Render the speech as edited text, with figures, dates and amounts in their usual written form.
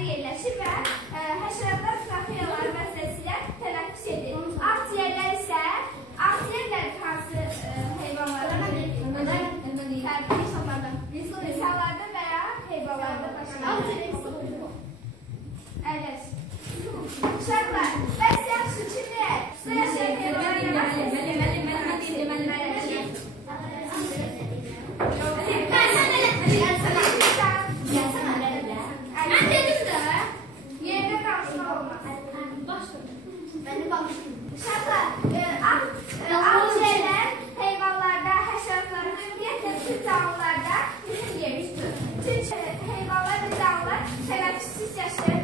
orqanlarda yerləşir və həşəratlar trakeyalar vasitəsilə tənəffüs edir. Akciyərlər isə akciyərlər hansı heyvanlarda, insanlarda və ya heyvanlarda daşıyır. Əyləş. Uşaqlar, bəs yaxşı kimdir? Suda yaşayan heyvanlar akciğerler heyvanlarda, həşəratlarda, ümumiyyətlə bütün canlılarda mühüm yer tutur. Çünki heyvanlar və canlılar tənəffüssüz yaşayır.